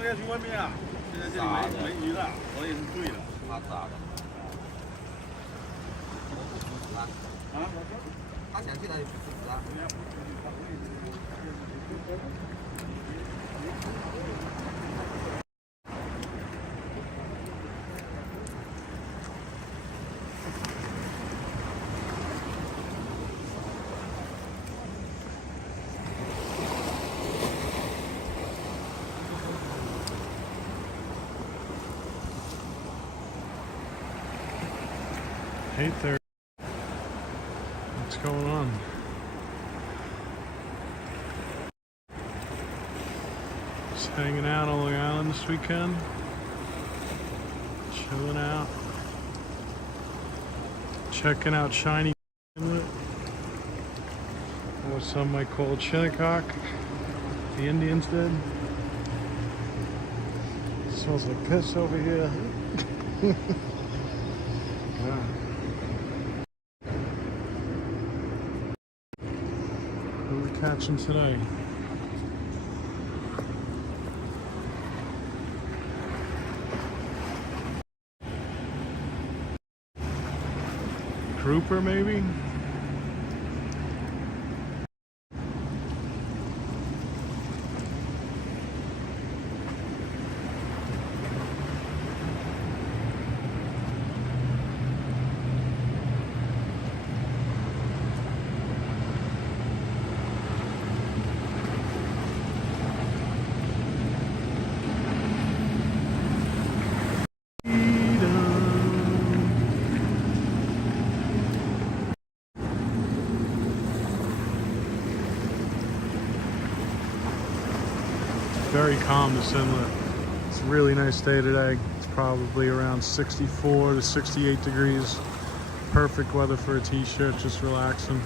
说要去外面啊，现在这里没鱼了，我也是醉了。他咋的？啊？他想去哪里吃啊Hey there. What's going on? Just hanging out on Long Island this weekend. Chilling out. Checking out Shiny Inlet. Or some might call it Shinnecock. The Indians did. Smells like piss over here. Yeah. What are we catching today? Grouper, maybe? Very calm, this inlet. It's a really nice day today. It's probably around 64 to 68 degrees. Perfect weather for a t-shirt, just relaxing.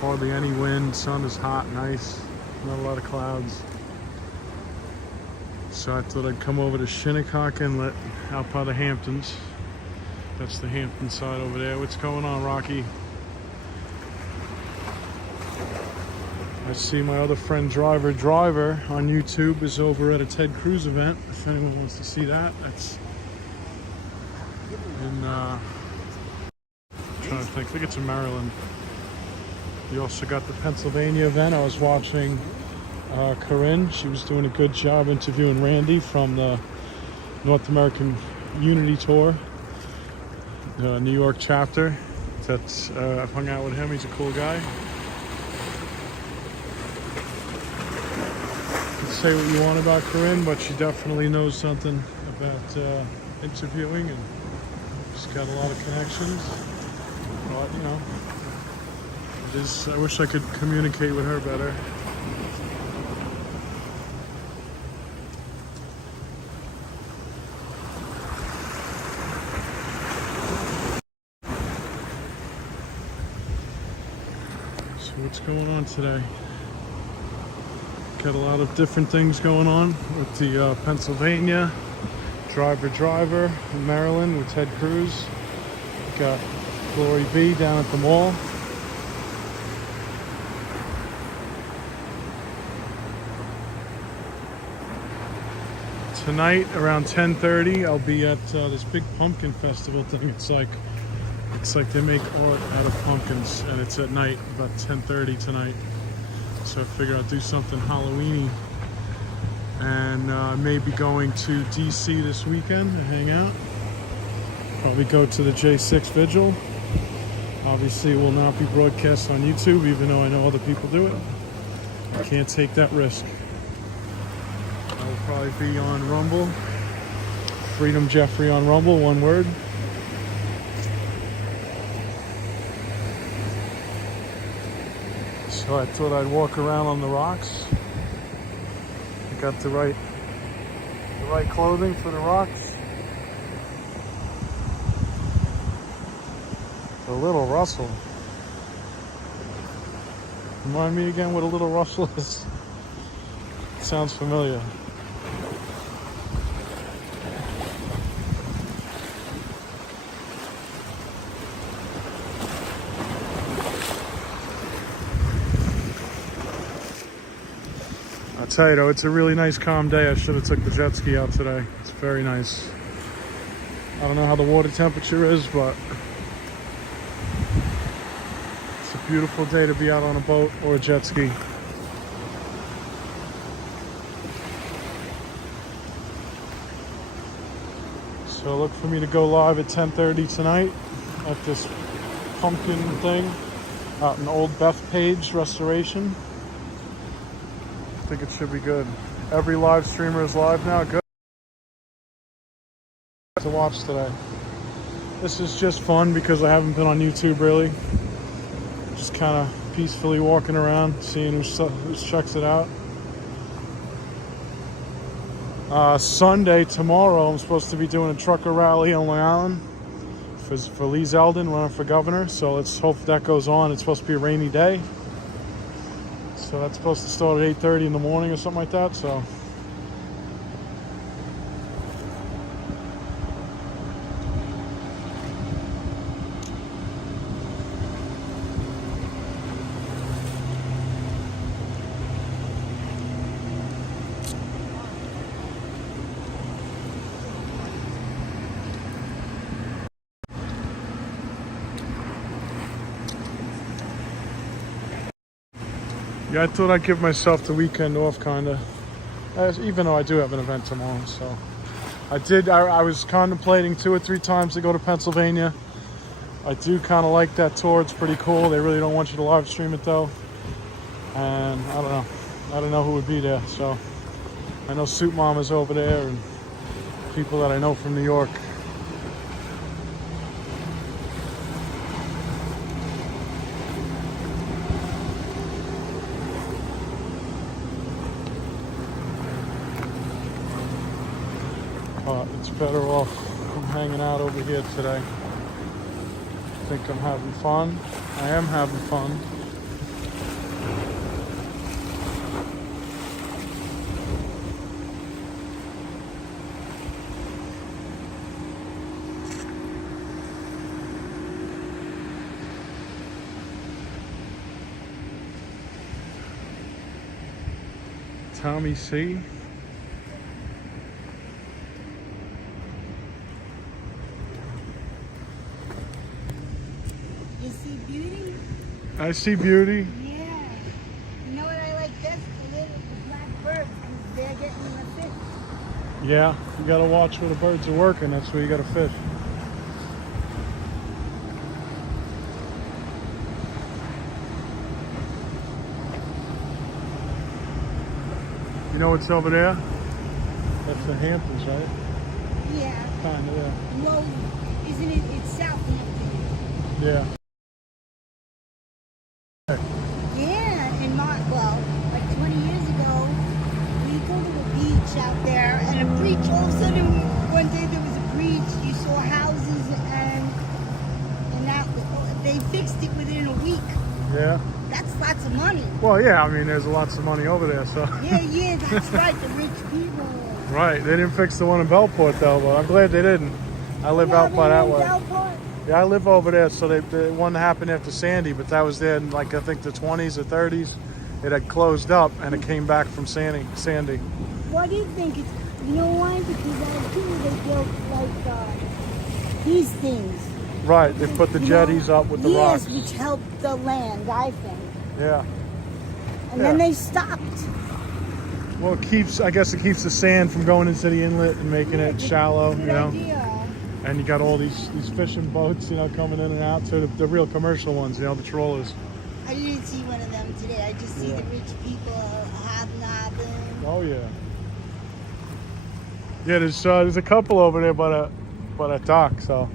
Hardly any wind, sun is hot, nice. Not a lot of clouds. So I thought I'd come over to Shinnecock Inlet out by the Hamptons. That's the Hampton side over there. What's going on, Rocky? I see my other friend Driver on YouTube is over at a Ted Cruz event. If anyone wants to see that, that's in I'm trying to think it's in Maryland. You also got the Pennsylvania event. I was watching Corinne. She was doing a good job interviewing Randy from the North American Unity Tour, the New York chapter. That's I've hung out with him. He's a cool guy. Say what you want about Corinne, but she definitely knows something about interviewing, and she's got a lot of connections. But you know, it is. I wish I could communicate with her better. So what's going on today? Got a lot of different things going on with the Pennsylvania Driver in Maryland with Ted Cruz. Got Glory B down at the mall. Tonight around 10:30 I'll be at this big pumpkin festival thing. It's like they make art out of pumpkins, and it's at night, about 10:30 tonight. So I figured I'd do something Halloween-y, and maybe going to DC this weekend and hang out. Probably go to the J6 Vigil. Obviously it will not be broadcast on YouTube, even though I know other people do it. I can't take that risk. I will probably be on Rumble. Freedom Jeffrey on Rumble, one word. So I thought I'd walk around on the rocks. I got the right clothing for the rocks. The Little Russell. Remind me again what a Little Russell is. Sounds familiar. I'll tell you though, it's a really nice calm day. I should have took the jet ski out today. It's very nice. I don't know how the water temperature is, but it's a beautiful day to be out on a boat or a jet ski. So look for me to go live at 10:30 tonight at this pumpkin thing out in Old Bethpage Restoration. I think it should be good. Every live streamer is live now. Good to watch today. This is just fun because I haven't been on YouTube really. Just kind of peacefully walking around, seeing who checks it out. Sunday, tomorrow, I'm supposed to be doing a trucker rally on Long Island for Lee Zeldin running for governor. So let's hope that goes on. It's supposed to be a rainy day. So that's supposed to start at 8:30 in the morning or something like that. So yeah, I thought I'd give myself the weekend off, kind of. Even though I do have an event tomorrow, so I was contemplating 2 or 3 times to go to Pennsylvania. I do kind of like that tour. It's pretty cool. They really don't want you to live stream it though, and I don't know who would be there. So I know Soup Mama's over there and people that I know from New York. It's better off I'm hanging out over here today. I think I'm having fun. I am having fun. Tommy C. You see beauty? I see beauty. Yeah. You know what I like best? The little black birds, because they're getting the fish. Yeah, you gotta watch where the birds are working. That's where you gotta fish. You know what's over there? That's the Hamptons, right? Yeah. Kind of, yeah. Well, isn't it? It's Southampton. Yeah. Yeah, and well, like 20 years ago, we go to a beach out there, and a breach. All of a sudden, one day there was a breach. You saw houses, and that they fixed it within a week. Yeah. That's lots of money. Well, yeah, I mean, there's lots of money over there, so. Yeah, that's right. The rich people. Right, they didn't fix the one in Bellport, though, but I'm glad they didn't. I live out by that way. Bellport? Yeah, I live over there, so the one happened after Sandy, but that was there in, like, I think the 20s or 30s. It had closed up, and it came back from Sandy. What do you think? It's, you know why? Because out here they built, like, these things. Right, they put the jetties up with the rocks. Yes, which helped the land, I think. Yeah. And then they stopped. Well, I guess it keeps the sand from going into the inlet and making it shallow, Good you know. idea. And you got all these fishing boats, you know, coming in and out. So the real commercial ones, you know, the trawlers. I didn't see one of them today. I just see the rich people hobnobbing. Oh yeah. Yeah, there's a couple over there by the dock. So,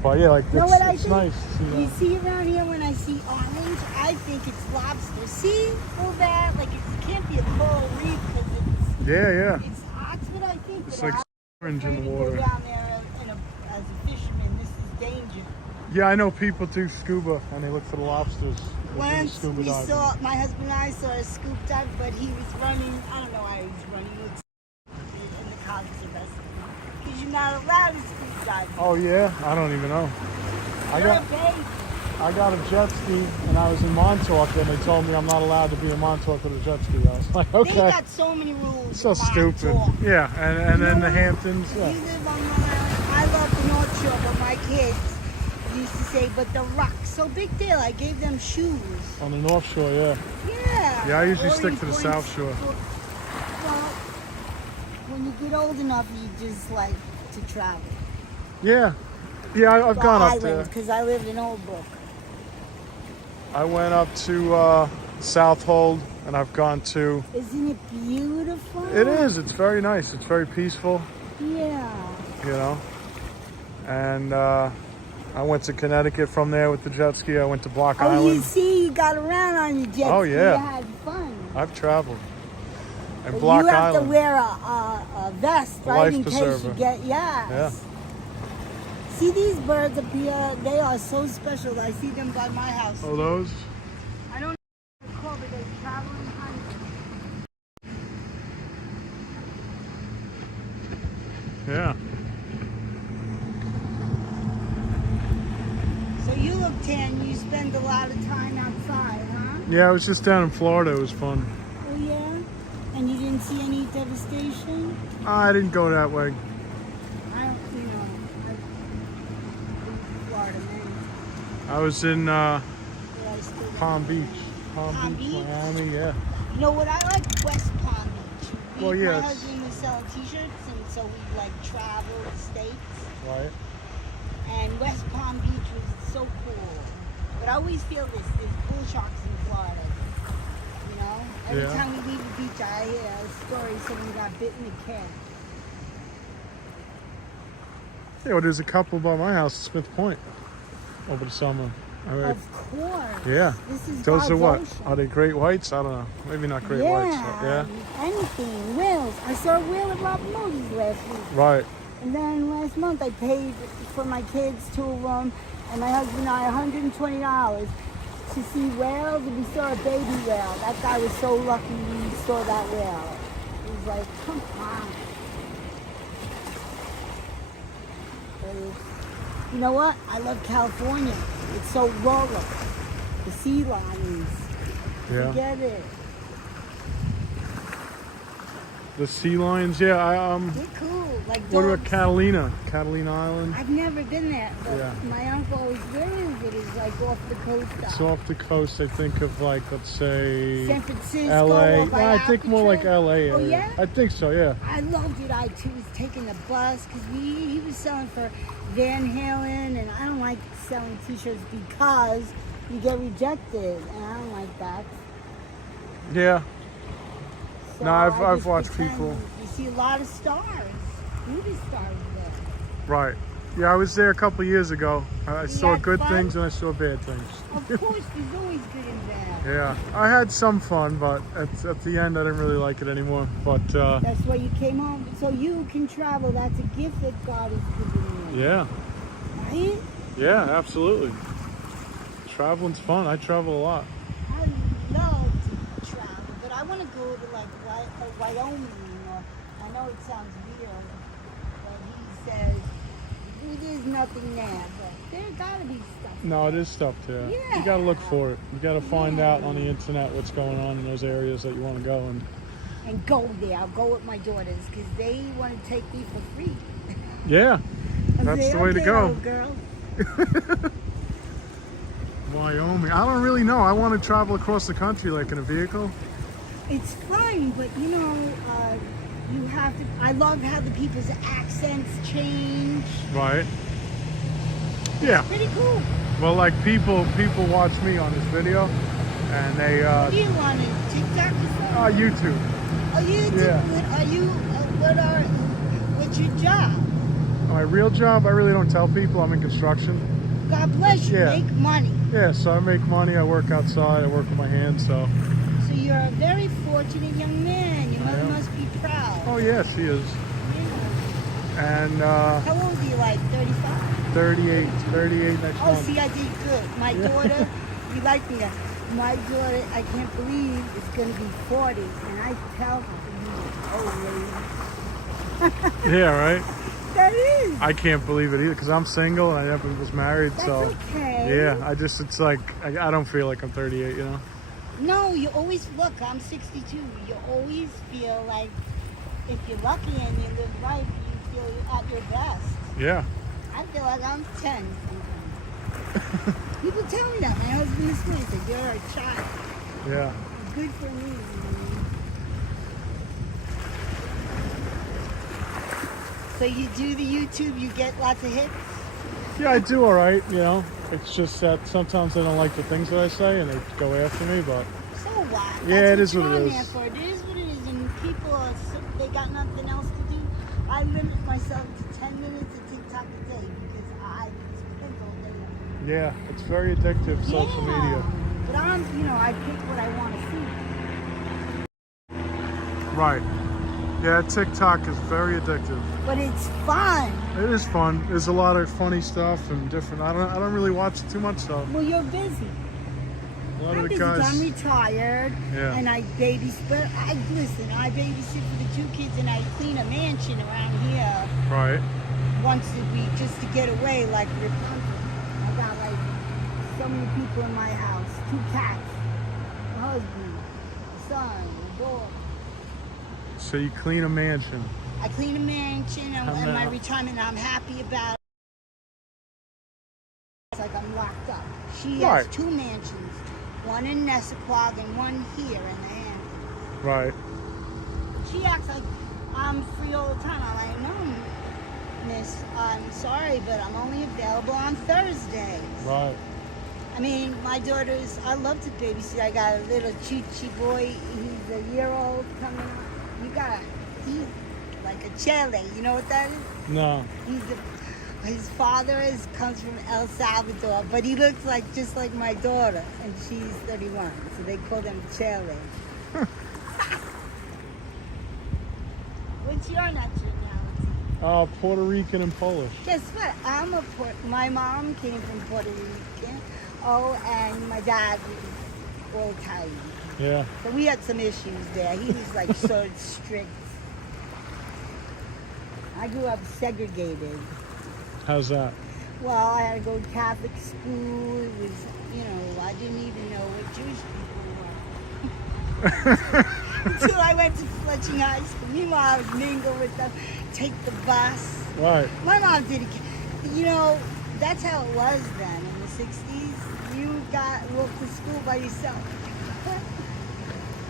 but yeah, like it's nice. You see around here when I see orange, I think it's lobster. See all that? Like it can't be a coral reef because it's It's Oxford, I think. It's but like orange in the to water. Go down there as a fisherman, this is danger. Yeah, I know people do scuba and they look for the lobsters. Once we saw, my husband and I saw a scoop dive, but he was running. I don't know why he was running. And the cops arrested him because you're not allowed to scoop dive. Oh yeah, I don't even know. You're a babe. I got a jet ski and I was in Montauk and they told me I'm not allowed to be in Montauk with a jet ski. I was like, okay. They got so many rules. So in stupid. Montauk. Yeah, and You then know the what? Hamptons. If Yeah. you live on Long Island, I love the North Shore, but my kids used to say, but the Rock's so big deal. I gave them shoes. On the North Shore, yeah. Yeah. Yeah, I usually stick Orange to the Point South Shore. Well, when you get old enough, you just like to travel. Yeah. Yeah, I've gone up there. Because I lived in Old Brook. I went up to Southold and I've gone to... Isn't it beautiful? It is. It's very nice. It's very peaceful, Yeah. you know. And I went to Connecticut from there with the jet ski. I went to Block Oh, Island. you see, you got around on your jet Oh, ski. yeah. You had fun. I've traveled. And But Block you have Island. to wear a vest, A right? life In case preserver. you get, Yeah. See these birds up here? They are so special. I see them by my house. Oh, those? I don't know what they're called, but they're traveling hunters. Yeah. So you look tan. You spend a lot of time outside, huh? Yeah, I was just down in Florida. It was fun. Oh yeah. And you didn't see any devastation? I didn't go that way. I don't, I've been to Florida many. I was in But I still Palm Beach. Palm Beach? Miami, yeah. You know what? I like West Palm Beach. Well, yeah, My it's- husband was selling T-shirts, and so we like traveled the states. Right. And West Palm Beach was so cool. But I always feel there's bull sharks in Florida. You know, every Yeah. time we leave the beach, I hear a story someone got bit in the head. Yeah, well, there's a couple by my house at Smith Point over the summer. Of course. Yeah. This is Those are what? God's ocean. Are they great whites? I don't know. Maybe not great whites. But yeah. Anything. Whales. I saw a whale at Robert Moses last week. Right. And then last month I paid for my kids, 2 of them, and my husband and I $120 to see whales, and we saw a baby whale. That guy was so lucky we saw that whale. He was like, come on. But you know what? I love California. It's so rural. The sea lions. Yeah. Forget it. The sea lions. Yeah. They're cool. Like What about dogs. Catalina? Catalina Island. I've never been there, but Yeah. my uncle always, where is it? It's like off the coast. It's off the coast. I think of like, let's say, San Francisco. LA. Or by Yeah, I think more like Alcatraz. LA. Oh area. yeah. I think so. Yeah. I loved it. I too was taking the bus because he was selling for Van Halen, and I don't like selling T-shirts because you get rejected, and I don't like that. Yeah. So No, I've I just watched pretend people- You see a lot of stars, movie stars there. Right. Yeah, I was there a couple years ago. I You saw had good fun? things and I saw bad things. Of course, there's always good and bad. Yeah, I had some fun, but at the end I didn't really like it anymore. But That's why you came home, so you can travel. That's a gift that God has given you. yeah, Right? yeah, absolutely. Traveling's fun. I travel a lot. I love to travel, but I want to go to like Wyoming. Or I know it sounds weird, but he says there's nothing there, but there gotta be stuff. No, it is stuff there. Yeah. You gotta look for it. You gotta find Yeah. out on the internet what's going on in those areas that you want to go. And go there. I'll go with my daughters because they want to take me for free. Yeah, I that's say, the way to "Okay, go. little girl." Wyoming. I don't really know. I want to travel across the country like in a vehicle. It's fun, but you know, you have to. I love how the people's accents change. Right. Yeah. Pretty cool. Well, like people watch me on this video, and they What do you want to TikTok or something? YouTube. Are you? Yeah. Are you? What's your job? My real job, I really don't tell people. I'm in construction. God bless you. Yeah. Make money. Yeah, so I make money. I work outside. I work with my hands. So. So you're a very fortunate young man. Your mother am. must be proud. Oh yeah, she is. Yeah. And How old are you? Like 35? 38 next Oh, month. see, I did good. My daughter, you like me. My daughter, I can't believe, is going to be 40. And I tell her, you old lady. Yeah, right. that is. I can't believe it either because I'm single and I never was married. That's so okay. yeah, it's like I don't feel like I'm 38. You know. No, you always look. I'm 62. You always feel like if you're lucky and you live right, you feel you're at your best. Yeah. I feel like I'm 10 sometimes. People tell me that. My husband is 20. He said, you're a child. Yeah. Good for me. So you do the YouTube, you get lots of hits? Yeah, I do all right. You know, it's just that sometimes they don't like the things that I say and they go after me, but. So what? Yeah, it That's is what you're it on is. there for. It is what it is, and people are they got nothing else to do. I limit myself to 10 minutes of TikTok a day because I spend all day on it. Yeah, it's very addictive, social media. But I pick what I want to see. Right. Yeah, TikTok is very addictive. But it's fun. It is fun. There's a lot of funny stuff and different. I don't really watch too much though. Well, you're busy. A lot I'm of the busy. guys. I'm retired, Yeah. and I babysit. I babysit for the 2 kids, and I clean a mansion around here Right. once a week just to get away, like Rapunzel. I got like so many people in my house, 2 cats, my husband, my son, my daughter. So you clean a mansion. I clean a mansion and my now. retirement, and I'm happy about it. It's like I'm locked up. She Right. has 2 mansions, one in Shinnecock and one here in the Hamptons. Right. She acts like I'm free all the time. I'm like, no, miss, I'm sorry, but I'm only available on Thursdays. Right. I mean, my daughters, I love to babysit. I got a little chichi boy. He's a year old coming up. He's like a chele. You know what that is? No. His father comes from El Salvador, but he looks just like my daughter, and she's 31, so they call them chele. What's your nationality? Puerto Rican and Polish. Guess what? My mom came from Puerto Rican. Oh, and my dad was all Italian. Yeah. So we had some issues there. He was like so strict. I grew up segregated. How's that? Well, I had to go to Catholic school. It was, I didn't even know what Jewish people were. Until I went to Fletching High School. Meanwhile, I would mingle with them, take the bus. Right. My mom did it. That's how it was then in the 60s. You walked to school by yourself.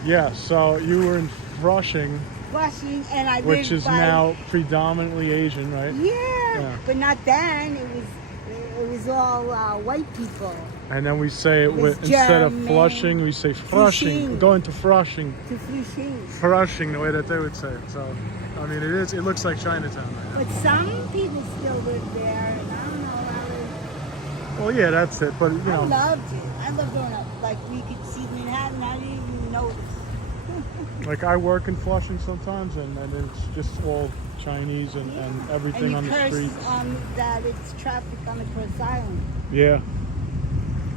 Yeah, so you were in Flushing, And I which lived is by, now predominantly Asian, right? Yeah, but not then. It was all white people. And then we say it was instead of German. Flushing, we say Flushing. Flushing. Going to Flushing. To Flushing. Flushing, the way that they would say it. So, I mean, it looks like Chinatown right now. But some people still live there, and I don't know how Well, yeah, that's it. But, I loved it. I loved growing up. Like, we could see Manhattan. I didn't even notice. like I work in Flushing sometimes, and it's just all Chinese and everything on the streets. And you curse that it's traffic on the Cross Island. Yeah.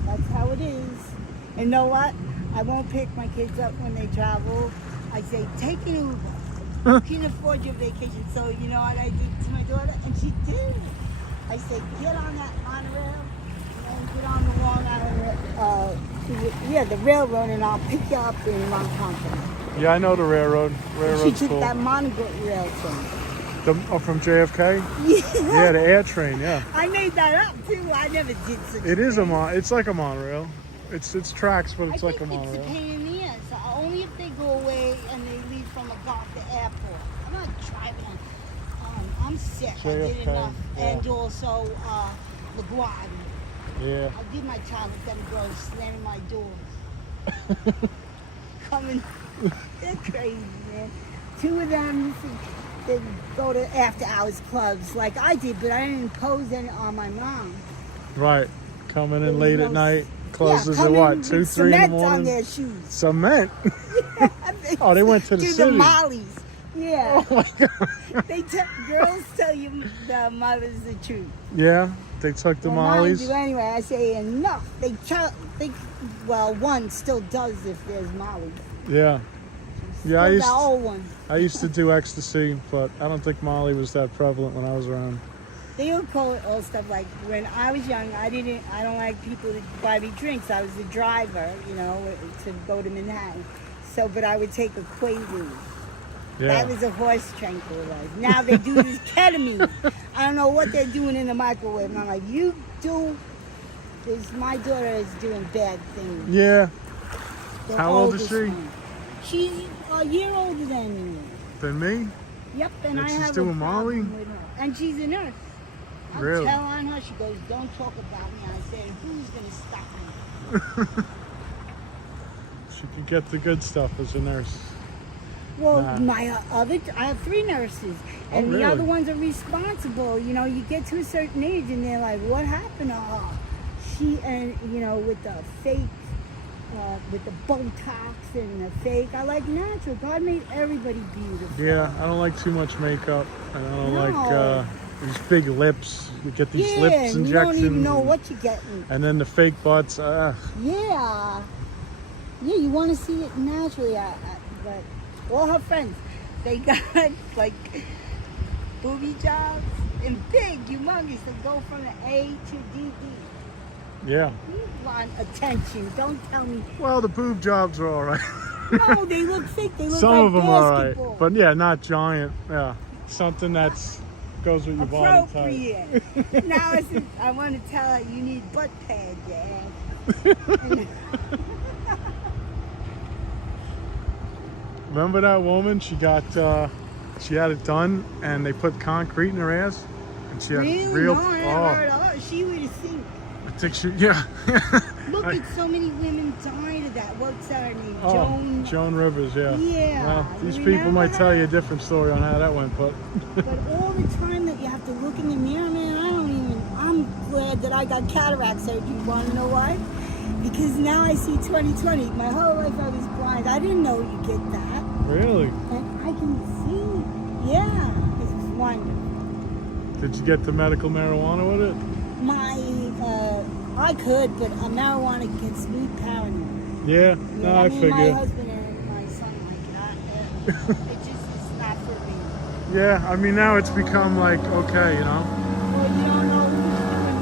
That's how it is. And you know what? I won't pick my kids up when they travel. I say, take an Uber. You can afford your vacation. So you know what I did to my daughter? And she did. I said, get on that monorail and get on the Long Island, the railroad, and I'll pick you up in Ronkonkoma. Yeah, I know the railroad. She Railroad's took cool. that monorail thing. From JFK? Yeah. Yeah, the air train, yeah. I made that up too. I never did such It is thing. it's like a monorail. It's tracks, but it's I like a think it's monorail. a pain in the ass. Only if they go away and they leave from the airport. I'm not driving on. I'm sick. I did JFK, enough. yeah. And also LaGuardia. Yeah. I did my time with them girls slamming my doors. Coming. They're crazy, man. 2 of them, they go to after hours clubs like I did, but I didn't impose any on my mom. Right. Coming There in was late no at night. Closes come at what? in 2, with 3 in the cement morning? on their shoes. Cement? Oh, they went to the Do city. the mollies. Yeah. Oh my God. Girls tell you the mothers the truth. Yeah, they took the Well, mine mollies. do anyway. I say enough. Well, one still does if there's mollies. Yeah. Yeah, Still the old one. I used to do ecstasy, but I don't think Molly was that prevalent when I was around. They would call it all stuff like when I was young. I don't like people to buy me drinks. I was the driver, you know, to go to Manhattan. So, but I would take a Quaalude. Yeah. That was a horse tranquilizer. Now they do this ketamine. I don't know what they're doing in the microwave. And I'm like, you do this. My daughter is doing bad things. Yeah. The How old is oldest she? one. She's a year older than me. Than me? Yep, and And I she's have doing a problem Molly? with her. And she's a nurse. I Really? tell on her, she goes, don't talk about me. I said, who's going to stop me? She could get the good stuff as a nurse. Well, Nah. I have 3 nurses, and Oh, the other really? ones are responsible. You know, you get to a certain age, and they're like, "What happened to her?" You know, with the fake, with the Botox and the fake. I like natural. God made everybody beautiful. Yeah, I don't like too much makeup, and I don't like No. these big lips. You get these Yeah, lips and injections. you don't even know what you're getting. And then the fake butts. Yeah, you want to see it naturally. But all her friends, they got like booby jobs and big, humongous. They go from the A to DD. Yeah. You want attention? Don't tell me. Well, the boob jobs are all right. No, they look fake. They look Some like of them are all basketball. right, but yeah, not giant. Yeah, something that's goes with your body type. Appropriate. Now I want to tell her you need butt pads, yeah. Remember that woman? She got, she had it done, and they put concrete in her ass, and she had Really? real. No, I never heard of her. She would think. I think she, yeah. Look at so many women died of that. What's her name? Oh, Joan Rivers, yeah. Yeah. Well, these You people remember might tell her? you a different story on how that went, but. But all the time that you have to look in the mirror, man, I'm glad that I got cataract surgery. You want to know why? Because now I see 20/20. My whole life I was blind. I didn't know you get that. Really? And I can see. Yeah. It's wonderful. Did you get the medical marijuana with it? I could, but marijuana gets me paranoid. Yeah, You no, know, I my figure. husband and my son like it. It just is not for me. Yeah, I mean, now it's become like, okay, you know? Well, you don't know who's doing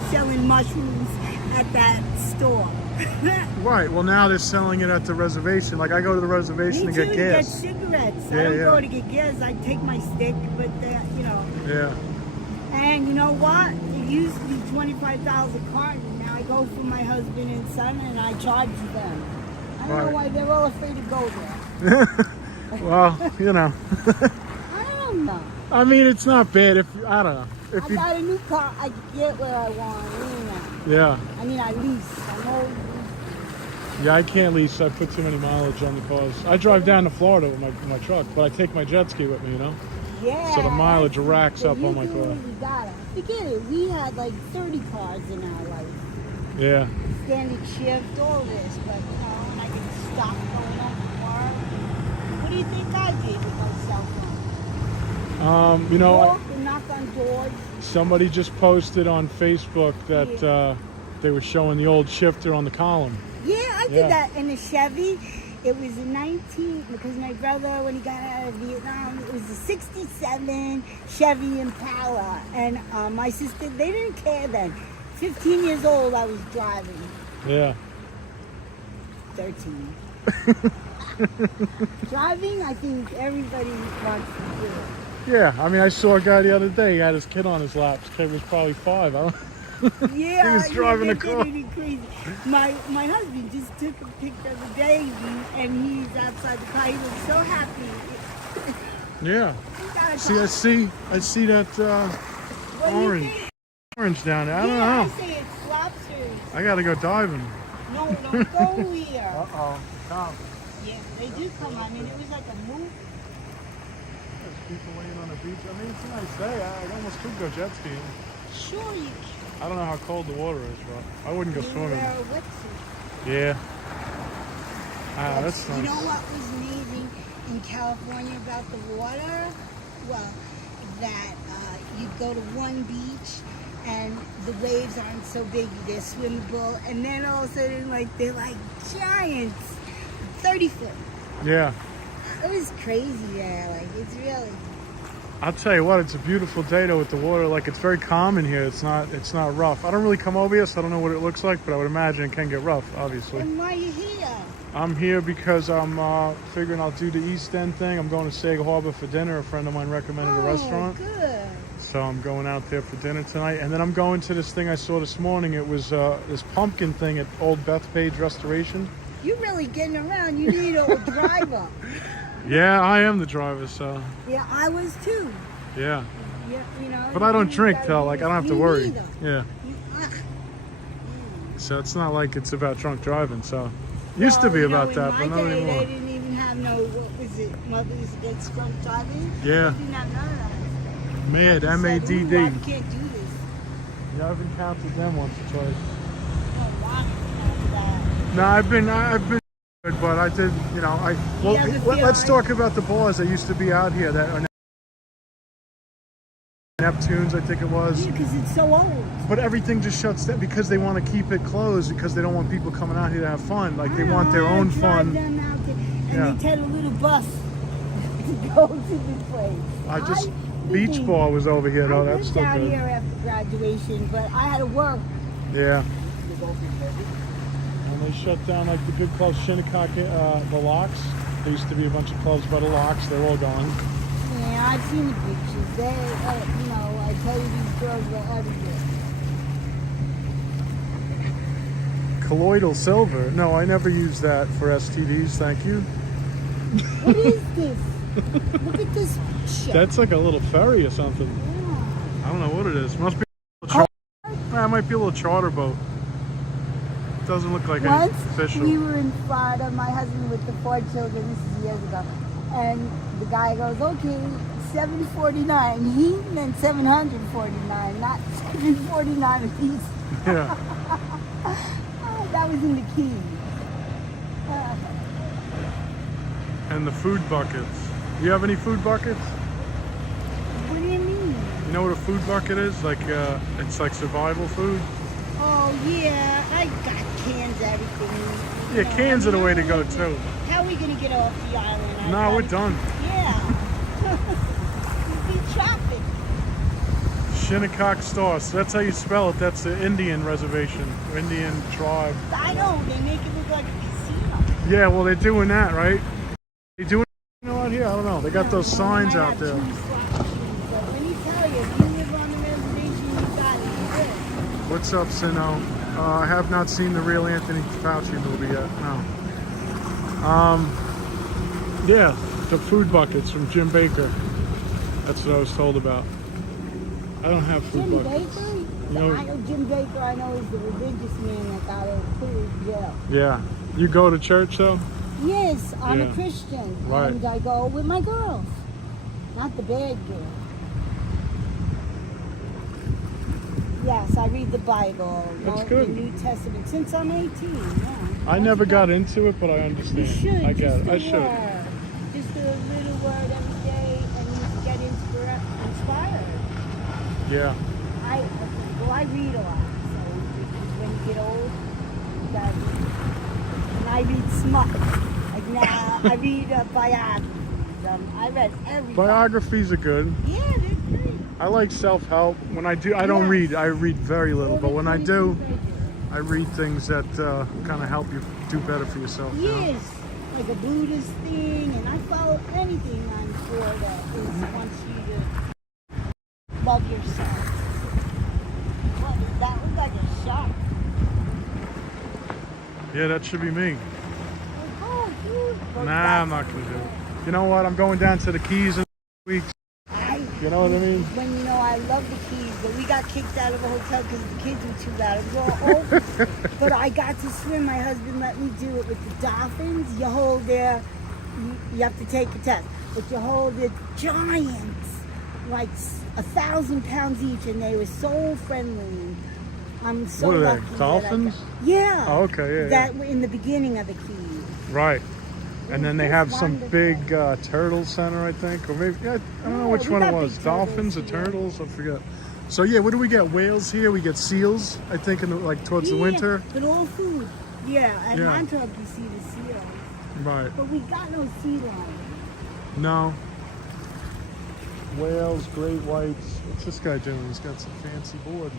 what. Selling mushrooms at that store. Right, well, now they're selling it at the reservation. Like, I go to the reservation Me to too, get to get gas. cigarettes. Yeah, I don't yeah. go to get gas. I take my stick, but you know. Yeah. And you know what? It used to be $25 a carton. Now I go for my husband and son, and I charge them. I don't know Right. why they're all afraid to go there. Well, you know. I don't know. I mean, it's not bad if, I don't know. If I you, got a new car. I can get where I want. You know. yeah. I mean, I lease. I'm always Yeah, I can't lease. I put too many mileage on the cars. I drive down to Florida with my truck, but I take my jet ski with me, you know? yeah. So the mileage racks up you on my do car. what you gotta. Forget it. We had like 30 cars in our life. Yeah. Standing shift, all this, but you know, and I can stop going on to work. What do you think I did with my cell phone? You know, Walk and knock on doors. somebody just posted on Facebook that they were showing the old shifter on the column. Yeah, I did Yeah. that in a Chevy. It was a 19, because my brother, when he got out of Vietnam, it was a 67 Chevy Impala. And my sister, they didn't care then. 15 years old, I was driving. Yeah. 13. Driving, I think everybody wants to do it. Yeah, I mean, I saw a guy the other day. He had his kid on his lap. His kid was probably 5. I don't. Yeah, He was driving they're the car. getting crazy. My husband just took a picture of the baby, and he's outside the car. He looks so happy. Yeah. He got a See, car. I see that What do you orange, think? orange down there. I don't Yeah, know. I say it's lobsters. I gotta go diving. No, don't go here. Uh-oh. Tom. Yeah, they do come. I mean, it was like a movie. There's people laying on the beach. I mean, it's a nice day. I almost could go jet skiing. Sure, you I don't know how cold the water is, but I wouldn't go can. You swimming. wear a wetsuit. Yeah. Ah, that's You nice. know what was amazing in California about the water? Well, that you go to one beach and the waves aren't so big, they're swimmable, and then all of a sudden, like, they're like giants, 30 foot. Yeah. It was crazy there. Like, it's really. I'll tell you what, it's a beautiful day though with the water. Like, it's very calm in here. It's not rough. I don't really come over here, so I don't know what it looks like, but I would imagine it can get rough, obviously. And why are you here? I'm here because I'm figuring I'll do the East End thing. I'm going to Sag Harbor for dinner. A friend of mine recommended a restaurant. Good. So I'm going out there for dinner tonight. And then I'm going to this thing I saw this morning. It was this pumpkin thing at Old Bethpage Restoration. You're really getting around. You need a driver. Yeah, I am the driver, so. Yeah, I was too. Yeah. Yeah, you know. But I don't drink though, like I don't have to worry. Neither. Yeah. Ah. So it's not like it's about drunk driving, so. Used to be about that, but in not my day, anymore. they didn't even have no, what was it, Mothers Against Drunk Driving? Yeah. They didn't have none of that. MAD, I just said, MADD. "Ooh, I can't do this." Yeah, I've encountered them once or twice. Oh, wow, that. No, I've been good, but I did, you know, let's talk about the bars that used to be out here that are Neptunes, I think it was. Yeah, because it's so old. But everything just shuts down because they want to keep it closed because they don't want people coming out here to have fun. Like they want their own fun. Them out there, and Yeah. they take a little bus to go to this place. Beach Bar was over here though. I That's went still down good. here after graduation, but I had to work. Yeah. And they shut down like the good clubs, Shinnecock, the Locks. There used to be a bunch of clubs by the Locks. They're all gone. Yeah, I've seen the beaches. They, you know, I tell you, these girls were everywhere. Colloidal silver? No, I never used that for STDs. Thank you. What is this? Look at this shit. That's like a little ferry or something. Yeah. I don't know what it is. Must be a little it might be a little charter boat. It doesn't look like Once anything official. we were in Florida, my husband with the 4 children, this is years ago, and the guy goes, okay, $749. He meant $749, not $749 a piece. Yeah. That was in the Keys. And the food buckets. You have any food buckets? What do you mean? You know what a food bucket is? Like it's like survival food. Oh yeah, I got cans, everything. Yeah, cans are the way to go too. How are we gonna get off the island? No, we're done. Yeah. We'll be shopping. Shinnecock Store. So that's how you spell it. That's the Indian reservation, Indian tribe. I know, they make it look like a casino. Yeah, well they're doing that, right? They doing it out here? I don't know. They got those signs out there. But let me tell you, if you live on the reservation, you got it. What's up, Sino? I have not seen the real Anthony Fauci movie yet. No. Yeah, the food buckets from Jim Baker. That's what I was told about. I don't have food Jim buckets. Baker? You know- I know Jim Baker, I know is the religious man that got put in jail. Yeah. You go to church though? Yes, I'm Yeah. a Christian. Right. And I go with my girls. Not the bad girls. Yes, I read the Bible. That's the good. New Testament since I'm 18. Yeah. I never got into it, but I understand. You should. I get just it. I a should. word. Just a little word every day, and you get inspired. Yeah. I read a lot. So because when you get old, you got. And I read smut. Like now, I read biographies. I read everything. Biographies are good. Yeah, they're great. I like self-help. When I do, I don't Yes. read. I read very little, but when I do, Yes. I read things that kind of help you do better for yourself. You know? Yes, like a Buddhist thing, and I follow anything on Twitter that wants you to love yourself. What does that look like a shark? Yeah, that should be me. Oh, dude. But Nah, I'm not gonna do it. You know what? I'm going down to the Keys in weeks. You know what I mean? When you know I love the Keys, but we got kicked out of a hotel because the kids were too loud. It was all over. But I got to swim. My husband let me do it with the dolphins. You hold their, you have to take a test, but you hold the giants, like 1,000 pounds each, and they were so friendly. I'm so What are lucky. they? that Dolphins? Yeah. Oh, okay, yeah. That were in the beginning of the Keys. Right. And then they It's have some wonderful. big turtle center, I think, or maybe I don't know Yeah, which we one it got was. big Dolphins or turtles here. turtles? I forget. So yeah, what do we get? Whales here. We get seals. I think in the, like towards the Yeah, winter. But all food. Yeah, and Yeah. Montauk you see the seals. Right. But we got no sea lion. No. Whales, great whites. What's this guy doing? He's got some fancy board.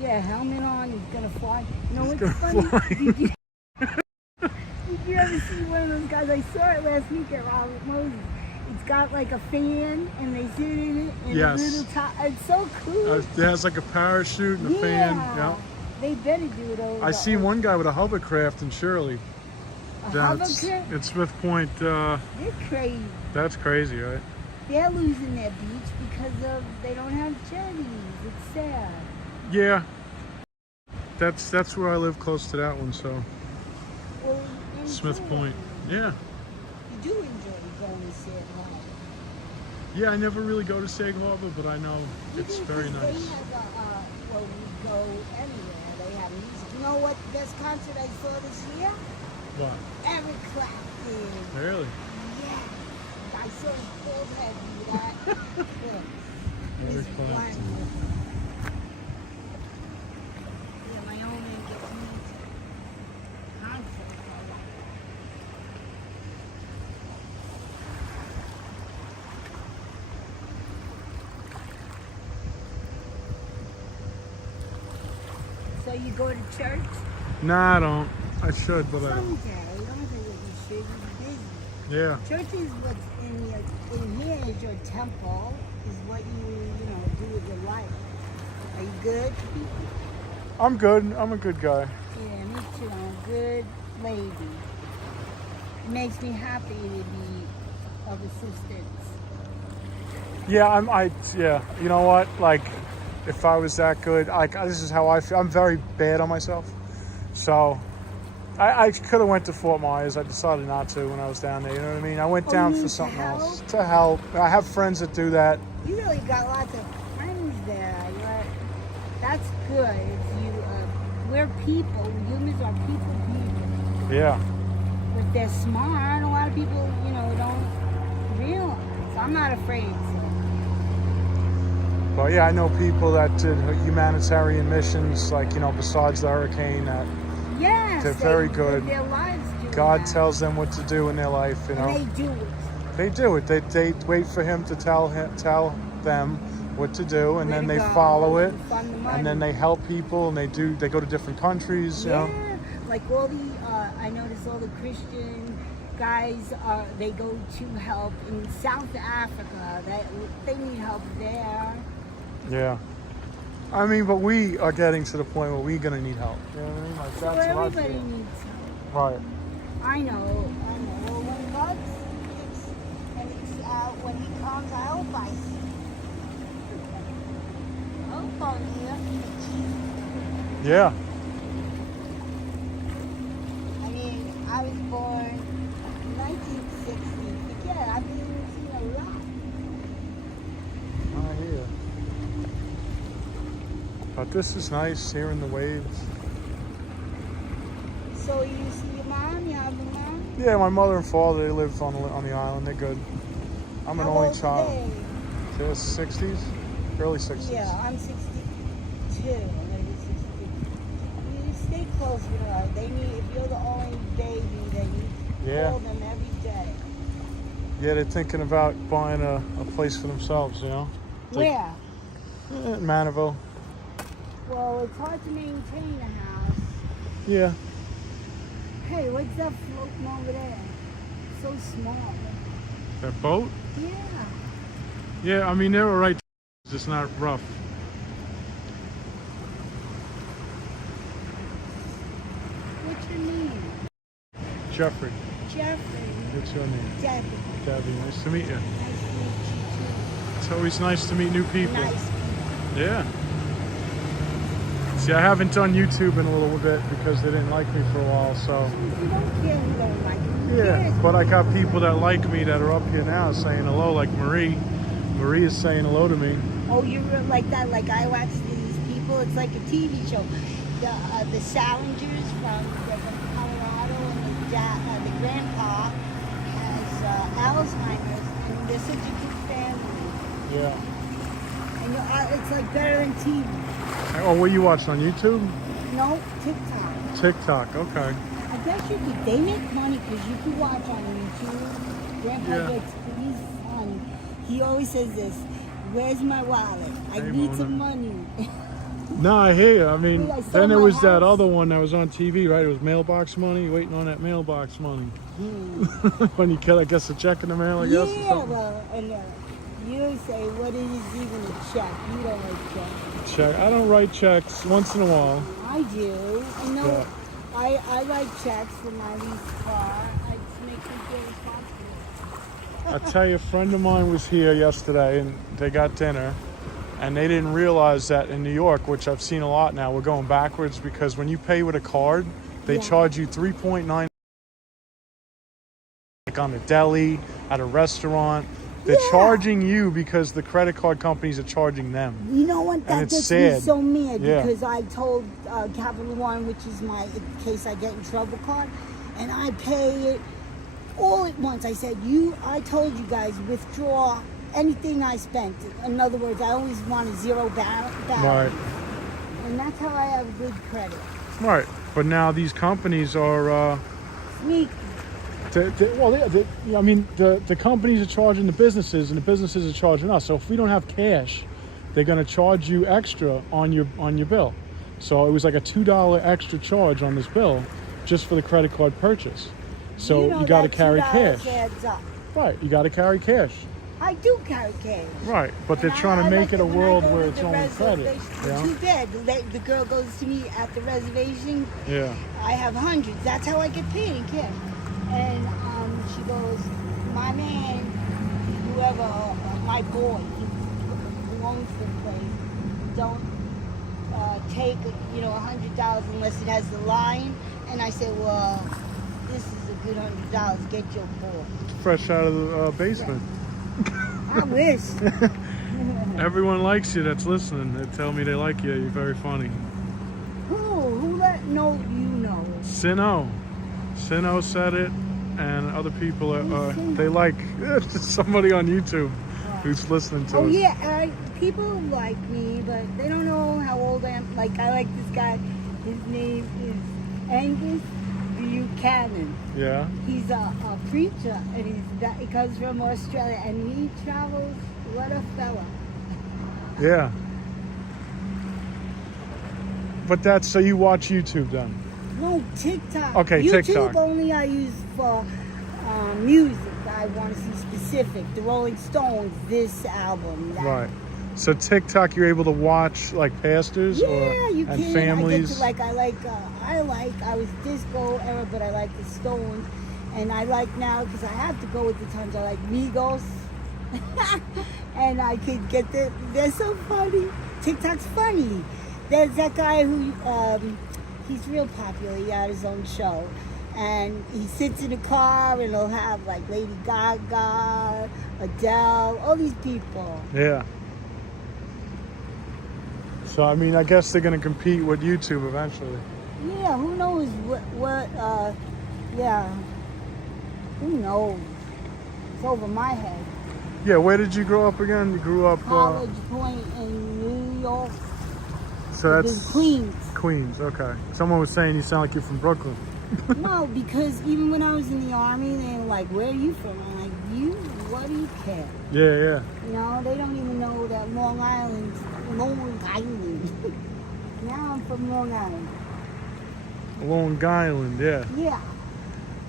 Yeah, helmet on, he's gonna fly. No, He's it's gonna funny. fly. Did you ever see one of those guys? I saw it last week at Robert Moses. It's got like a fan and they sit in it and Yes. a little top. It's so cool. It has like a parachute and a fan. Yeah. They better do it over. I seen one guy with a hovercraft in Shirley. A That's hovercraft? at Smith Point. They're crazy. That's crazy, right? They're losing their beach because of they don't have jetties. It's sad. Yeah. That's where I live, close to that one. So Well, you Smith enjoy Point. it. Yeah. You do enjoy going to Sag Harbor. Yeah, I never really go to Sag Harbor, but I know You it's do, very 'cause nice. They have well, we go anywhere. They have music. You know what the best concert I saw this year? What? Eric Clapton. Really? Yeah. I saw his bald head do that. Look, it was Eric Clapton. wonderful. Yeah, my own man gets me to concert. So you go to church? Nah, I don't. I should, but I don't. Someday. Don't think that you should. You're busy. Yeah. Church is what's in here is your temple, is what you do with your life. Are you good? I'm good. I'm a good guy. Yeah, me too. I'm a good lady. It makes me happy to be of assistance. Yeah, yeah. You know what? Like, if I was that good, this is how I feel. I'm very bad on myself. So, I could have went to Fort Myers. I decided not to when I was down there. You know what I mean? I went Oh, down you for mean to something help? else. To help. I have friends that do that. You really got lots of friends there. That's good. We're people. Humans are people. Yeah. But they're smart. A lot of people, don't realize. I'm not afraid. So. But yeah, I know people that did humanitarian missions, like, besides the hurricane, that Yes, they're very they good. live their lives doing God that. tells them what to do in their life, And they do it. They do it. They wait for him to tell them what to do, and Where then to they go, follow it, fund the money. and then they help people, and they go to different countries, you know. Yeah, like all I noticed all the Christian guys they go to help in South Africa. They need help there. Yeah. I mean, but we are getting to the point where we're gonna need help. You know what I mean? Like, So that's what I everybody feel. needs help. Right. I know. Well, when God speaks and when He comes, I hope I see. I hope I'm here. Yeah. I mean, I was born in 1960. Forget it. I've been seeing a lot. I hear. But this is nice, hearing the waves. So you see your mom? You have a mom? Yeah, my mother and father, they live on the island. They're good. I'm an How only old are child. they? They're 60s, early 60s. Yeah, I'm 62. I'm gonna be 62. You stay close with her. If you're the only baby, then you Yeah. call them every day. Yeah, they're thinking about buying a place for themselves, Where? In Maniville. Well, it's hard to maintain a house. Yeah. Hey, what's that floating over there? So small. That boat? Yeah. Yeah, I mean, they were right. It's just not rough. What's your name? Jeffrey, Jeffrey. what's your name? Debbie. Debbie, nice to meet you. Nice to meet you It's always nice to meet new too. people. Nice people. Yeah. See, I haven't done YouTube in a little bit because they didn't like me for a while, so. If you don't care, you don't like it. Who Yeah, cares? but I got people that like me that are up here now saying hello, like Marie. Marie is saying hello to me. Oh, you're like that? Like I watch these people. It's like a TV show. The Salingers they're from Colorado, and the grandpa has Alzheimer's, and they're such a good family. Yeah. And it's like better than TV. Oh, what are you watching on YouTube? No, TikTok. TikTok, okay. I guess you could. They make money because you can watch on YouTube. Grandpa Yeah. gets, he's funny. He always says this, where's my wallet? I Hey, need Mona. some money. No, I hear you. I mean, Dude, I sold then there my was that house. other one that was on TV, right? It was mailbox money, waiting on that mailbox money. When you get, I guess, a check in the mail, I guess. Or Yeah, something. well, and you say, what is even a check? You don't write checks. Check. I don't write checks once in a while. I do. I know. Yeah. I write checks for my leased car. I just make them feel responsible. I tell you, a friend of mine was here yesterday, and they got dinner, and they didn't realize that in New York, which I've seen a lot now, we're going backwards because when you pay with a card, they Yeah. charge you 3.9 like on a deli, at a restaurant. They're Yeah. charging you because the credit card companies are charging them. You know what? That it's gets me sad. so mad Yeah. because I told Capital One, which is my in case I get in trouble card, and I pay it all at once. I said, I told you guys, withdraw anything I spent. In other words, I always want a zero balance. Right. And that's how I have good credit. Right. But now these companies are, Sneaky. I mean, the companies are charging the businesses, and the businesses are charging us. So if we don't have cash, they're going to charge you extra on your bill. So it was like a $2 extra charge on this bill just for the credit card purchase. So know you got to that carry $2 cash. adds up. Right. You got to carry cash. I do carry cash. Right. But they're And trying to I make like it a when I world go where to it's the only credit. reservation. You know? Too bad. The girl goes to me at the reservation. Yeah. I have hundreds. That's how I get paid in cash. And she goes, my man, whoever, my boy, who owns the place, don't take $100 unless it has the line. And I said, well, this is a good $100. Get your boy. Fresh out of the basement. I wish. Everyone likes you that's listening. They tell me they like you. You're very funny. Who let know you know? Sino said it, and other people they like somebody on YouTube who's listening to Oh us. yeah, people like me, but they don't know how old I am. Like I like this guy. His name is Angus Buchanan. Yeah. He's a preacher, and he comes from Australia, and he travels. What a fella! Yeah. But that's so you watch YouTube then? No, TikTok. Okay, YouTube TikTok. only I use for music. I want to see specific. The Rolling Stones, this album. That. Right. So TikTok, you're able to watch like pastors Yeah, or you and can. families. I was disco era, but I like the Stones, and I like now because I have to go with the times. I like Migos, and I could get they're so funny. TikTok's funny. There's that guy who he's real popular. He had his own show, and he sits in a car and he'll have like Lady Gaga, Adele, all these people. Yeah. So I mean, I guess they're going to compete with YouTube eventually. Yeah, who knows yeah. Who knows? It's over my head. Yeah. Where did you grow up again? You grew up. College Point in New York. So In that's Queens. Queens. Okay. Someone was saying you sound like you're from Brooklyn. No, because even when I was in the Army, they were like, where are you from? I'm like, what do you care? Yeah. Yeah. You know, they don't even know that Long Island. Now I'm from Long Island. Long Island. Yeah. Yeah.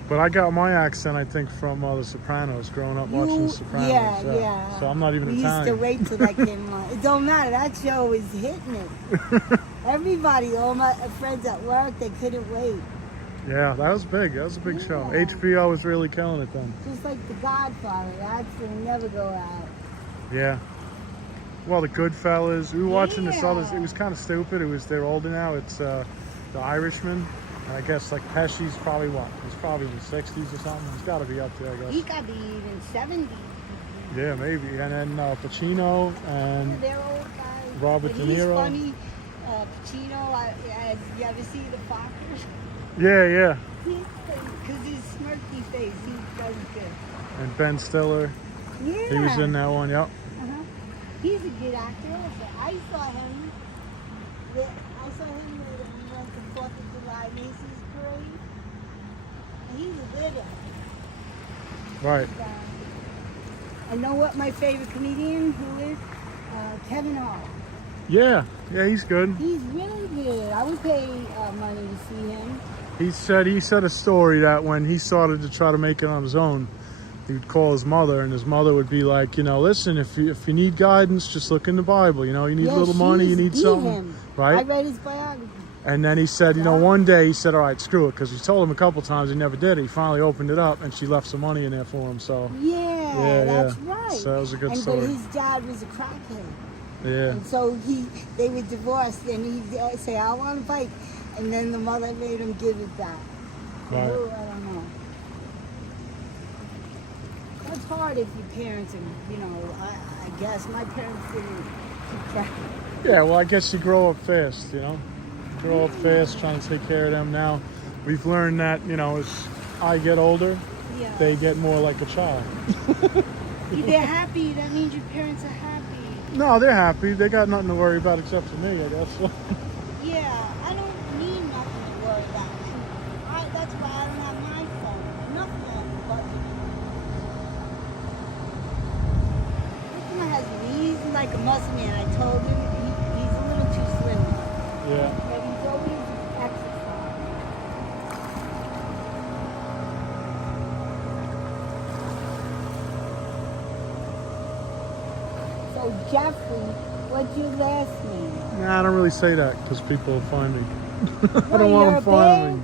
But I got my accent, I think, from The Sopranos. Growing up watching The Sopranos. Yeah. So I'm not even We used to Italian. wait till that came on. It don't matter. That show was hitting it. Everybody, all my friends at work, they couldn't wait. Yeah, that was big. That was a big show. Yeah. HBO was really killing it then. Just like The Godfather. That's will never go out. Yeah. Well, The Goodfellas. We were watching this other. Yeah. It was kind of stupid. They're older now. It's The Irishman. And I guess like Pesci's probably what? He's probably in the 60s or something. He's got to be up there, I guess. He got to be even 70. Yeah, maybe. And then Pacino and They're old guys. Robert But De he's Niro. funny. Pacino, you ever see The Fockers? Yeah. Because his smirky face, he does good. And Ben Stiller. Yeah. He was in that one. Yep. He's a good actor also. I saw him when we went to 4th of July Macy's parade. he's little. Right. I know what my favorite comedian who is Kevin Hart. Yeah, he's good. He's really good. I would pay money to see him. He said a story that when he started to try to make it on his own, he'd call his mother, and his mother would be like, listen, if you need guidance, just look in the Bible. You need a little money, you need something, right? I read his biography. And then he said, one day he said, all right, screw it, because he told him a couple times, he never did it. He finally opened it up, and she left some money in there for him. So that's right. So that was a good story. But his dad was a crackhead. Yeah. And so they were divorced, and he'd say, I want a bike. And then the mother made him give it back. Right. Oh, I don't know. That's hard if your parents are, I guess my parents didn't keep track. Yeah, well, I guess you grow up fast, Grow up fast, trying to take care of them. Now, we've learned that, as I get older, they get more like a child. If they're happy, that means your parents are happy. No, they're happy. They got nothing to worry about except for me, I guess. Yeah, I don't need nothing to worry about. That's why I don't have my phone. Nothing on the budget. This has he's like a muscle man. I told him he's a little too slim. Yeah. But he's always exercising. So Jeffrey, what's your last name? Nah, I don't really say that because people will find me. I Well, don't want you're them finding me.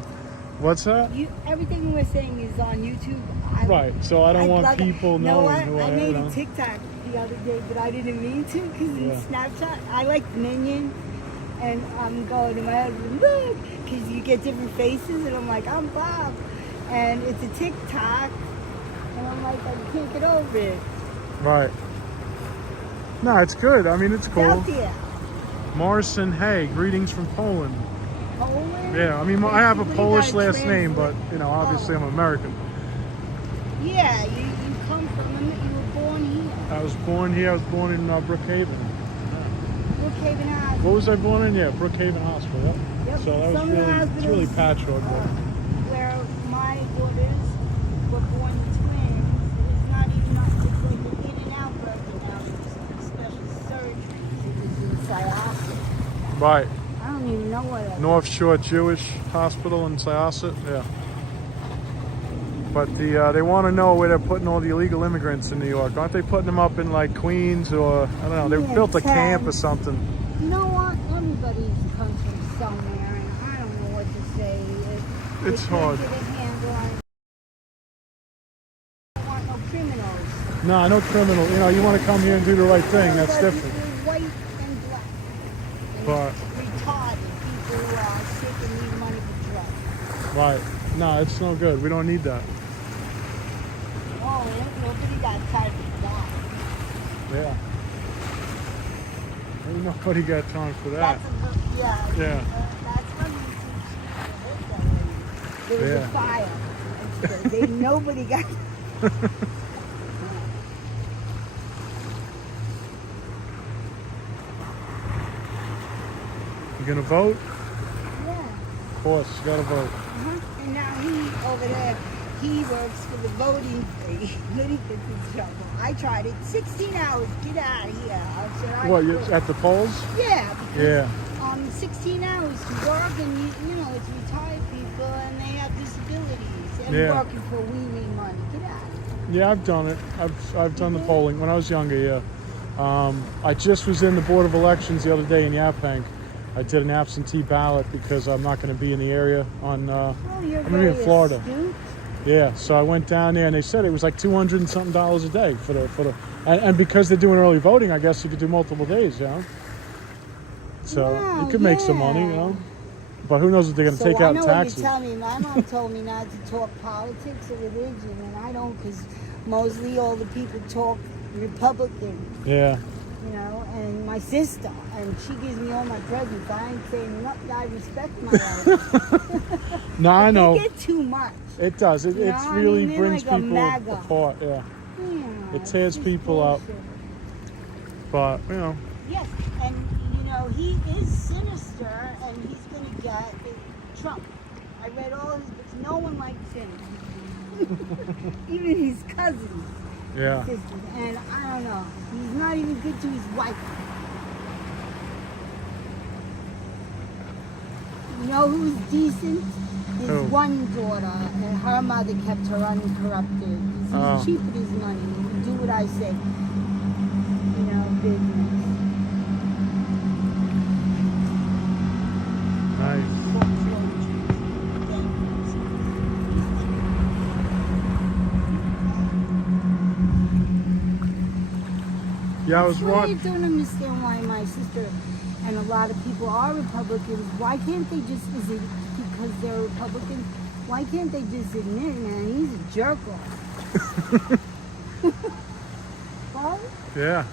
What's that? Everything we're saying is on YouTube. Right, so I don't want people knowing who I am. I made a TikTok the other day, but I didn't mean to because in Snapchat, I like Minion. And I'm going to my husband, look, because you get different faces. And I'm like, I'm Bob. And it's a TikTok. And I'm like, I can't get over it. Right. No, it's good. I mean, it's cool. Out there. Morrison, hey, greetings from Poland. Poland? Yeah, I mean, I have a What do you Polish gotta last name, but, translate? obviously I'm American. Yeah, you come from, you were born here. I was born here. I was born in Brookhaven. Brookhaven Hospital. What was I born in? Yeah, Brookhaven Hospital. Yep. So that was Some it's really patchwork. Where my daughters were born twins. It's not even, it's like an in and out birth, and now it's special surgery. It's in Syosset. Right. I don't even know what that North Shore Jewish Hospital in Syosset. Yeah. But they want to know where they're putting all the illegal immigrants in New York. Aren't they putting them up in like Queens or I don't know? They built a camp or something. You know what? Everybody comes from somewhere, and I don't know what to say. It's hard. Get a handle on it. I don't want no criminals. No, no criminal. You want to come here and do the right thing. That's But different. we're white and black. And But retarded people who are sick and need money for drugs. right. No, it's no good. We don't need that. Oh, nobody got time for that. Yeah. Ain't nobody got time for that. Yeah. That's when there was a fire. Nobody got. You gonna vote? Yeah. Of course, you gotta vote. And now he over there, he works for the voting thing. Then he gets in trouble. I tried it. 16 hours. Get out of here. I said, I What? You quit. at the polls? Yeah. Because, Yeah. 16 hours to work, and it's retired people, and they have disabilities, and Yeah. working for wee money. Get out of here. Yeah, I've done it. I've done the polling when I was younger. Yeah. I just was in the Board of Elections the other day in Yaphank. I did an absentee ballot because I'm not going to be in the area on. Oh, you're I'm going to be in very Florida. astute. Yeah, so I went down there and they said it was like $200 and something a day for the and because they're doing early voting, I guess you could do multiple days, So Wow, you could make some money, But who knows what they're going to take out in taxes? I know what you're telling me. My mom told me not to talk politics or religion, and I don't, because mostly all the people talk Republican. Yeah. And my sister, and she gives me all my presents. I ain't saying nothing. I respect my life. No, I know. They get too much. It does. It You know, really they're brings like a people MAGA. apart. Yeah. Yeah, It tears it's people up. bullshit. But Yes, and he is sinister, and he's gonna get Trump. I read all his books. No one likes him. He's Even his cousins, Yeah. sisters, and I don't know. He's not even good to his wife. You know who's decent? His Who? one daughter, and her mother kept her uncorrupted. He's Oh. cheap with his money. Do what I say. You know, business. Nice. Yeah, I was That's why I wrong. don't understand why my sister and a lot of people are Republicans. Why can't they just, is it because they're Republicans? Why can't they just admit, man, he's a jerk off? Right? Yeah.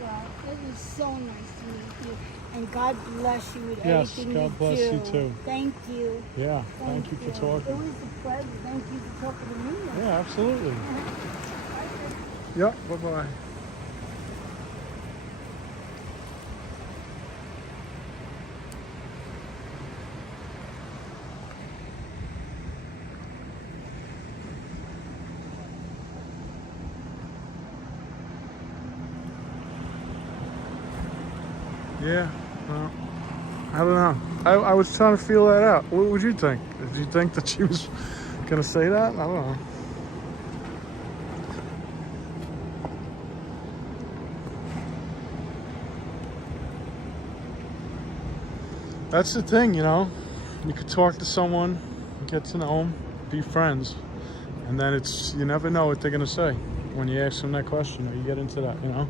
Well, it was so nice to meet you. And God bless you with Yes, everything God you bless do. you too. Thank you. Yeah. Thank you for It talking. was a pleasure. Thank you for talking to me. Yeah, absolutely. Yep. Bye bye. Yeah. Well, I don't know. I was trying to feel that out. What would you think? Did you think that she was gonna say that? I don't know. That's the thing, you know. You could talk to someone, get to know them, be friends, and then it's, you never know what they're gonna say when you ask them that question or you get into that, you know.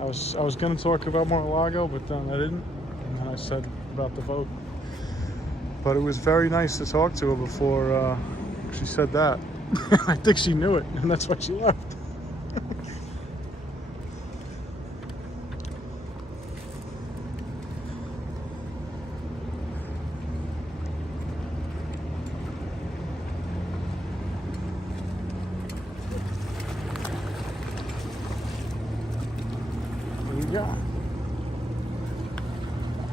I was gonna talk about Mar-a-Lago, but then I didn't, and then I said about the vote. But it was very nice to talk to her before she said that. I think she knew it, and that's why she left. What do you got?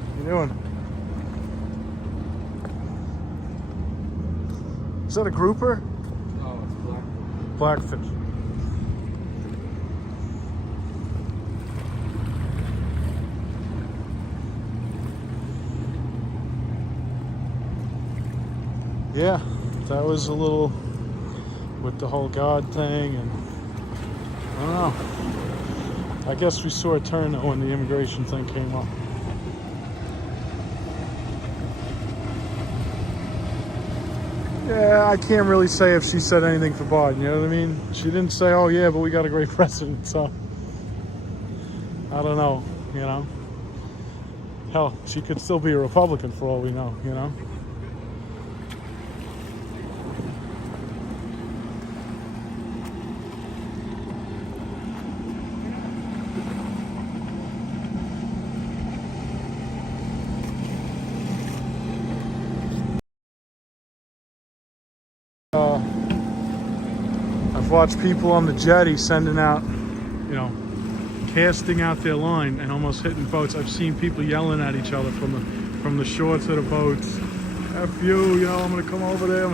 What you doing? Is that a grouper? Oh, it's black. Blackfish. Yeah, that was a little with the whole God thing, and I don't know. I guess we saw a turn when the immigration thing came up. Yeah, I can't really say if she said anything for Biden, you know what I mean? She didn't say, oh yeah, but we got a great president, so I don't know, you know? Hell, she could still be a Republican for all we know, you know? I've watched people on the jetty sending out, you know, casting out their line and almost hitting boats. I've seen people yelling at each other from the shore to the boats. F you, you know, I'm gonna come over there.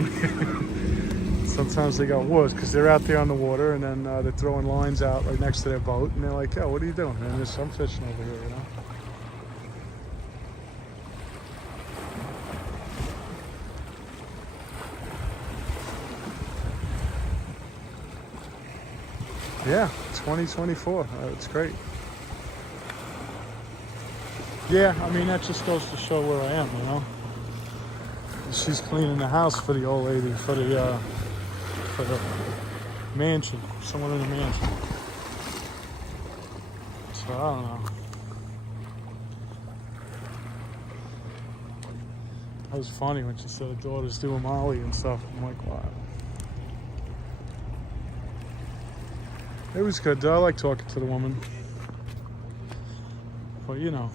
Sometimes they got worse because they're out there on the water, and then they're throwing lines out right next to their boat, and they're like, "Yo, what are you doing, man? I'm fishing over here, you know." Yeah, 2024. It's great. Yeah, I mean, that just goes to show where I am, you know. She's cleaning the house for the old lady, for the mansion, someone in the mansion. So I don't know. That was funny when she said her daughter's doing Molly and stuff. I'm like, wow. It was good though. I like talking to the woman. But you know.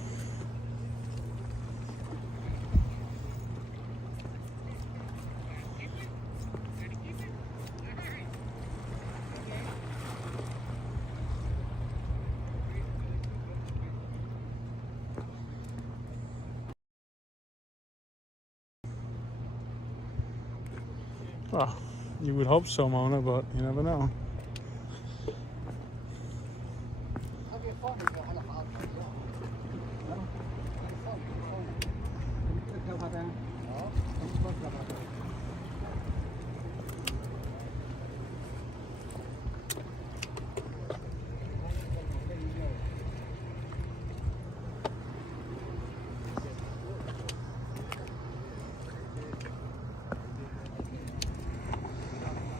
Well, you would hope so, Mona, but you never know.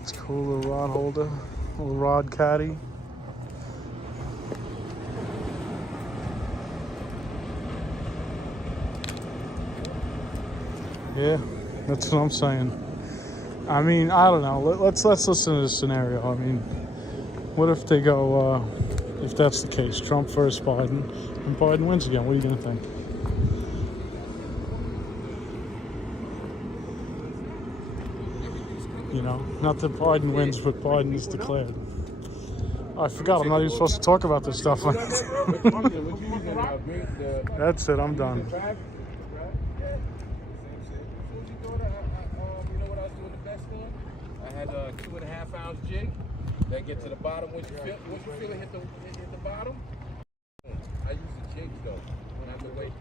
It's a cool little rod holder, little rod caddy. Yeah, that's what I'm saying. I mean, I don't know. Let's listen to this scenario. I mean, what if they go, if that's the case, Trump versus Biden, and Biden wins again? What are you going to think? You know, not that Biden wins, but Biden is declared. Oh, I forgot, I'm not even supposed to talk about this stuff. That's it, I'm done. I had a 2.5 ounce jig that get to the bottom. Once you feel it hit the bottom, I use the jigs though, not the weight.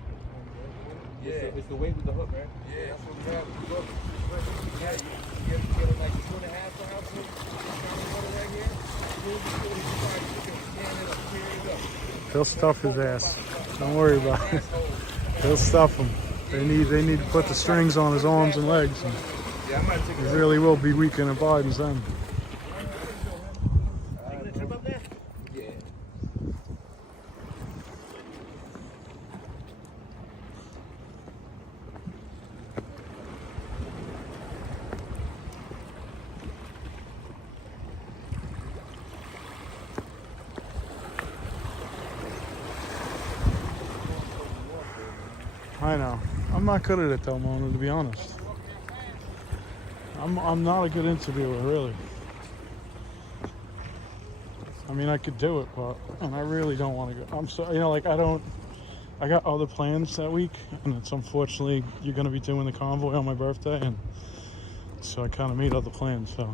Yeah, it's the weight with the hook, right? Yeah, that's what we have. Yeah, you get it like 2.5 ounces. Right here. He'll stuff his ass. Don't worry about it. He'll stuff him. They need to put the strings on his arms and legs. And he really will be weaker than Biden's then. I know. I'm not good at it though, Mona, to be honest. I'm not a good interviewer, really. I mean, I could do it, but and I really don't want to go. I'm sorry, you know, like I got other plans that week, and it's unfortunately you're going to be doing the convoy on my birthday, and so I kind of made other plans. So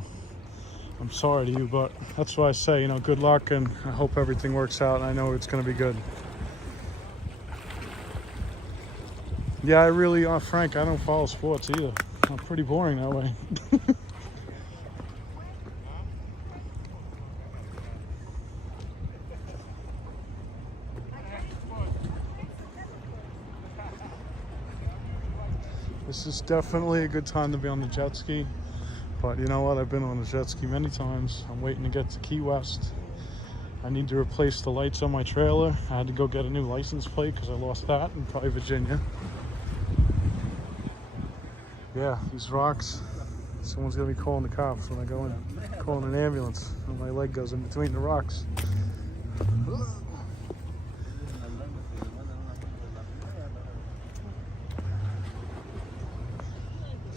I'm sorry to you, but that's why I say, you know, good luck, and I hope everything works out. And I know it's going to be good. Yeah, I really, Frank, I don't follow sports either. I'm pretty boring that way. This is definitely a good time to be on the jet ski. But you know what? I've been on the jet ski many times. I'm waiting to get to Key West. I need to replace the lights on my trailer. I had to go get a new license plate because I lost that in probably Virginia. Yeah, these rocks. Someone's gonna be calling the cops when I go in, calling an ambulance when my leg goes in between the rocks.